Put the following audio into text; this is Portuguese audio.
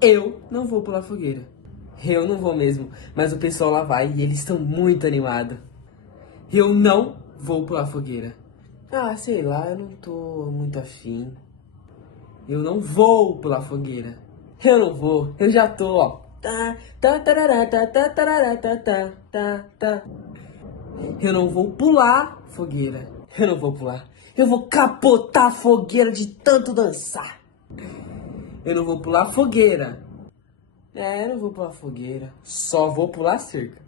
Eu não vou pular fogueira. Eu não vou mesmo, mas o pessoal lá vai e eles estão muito animados. Eu não vou pular fogueira. Ah, sei lá, eu não tô muito afim. Eu não vou pular fogueira. Eu não vou, eu já tô, ó. Tá. Eu não vou pular fogueira. Eu não vou pular. Eu vou capotar a fogueira de tanto dançar. Eu não vou pular fogueira. É, eu não vou pular fogueira. Só vou pular cerca.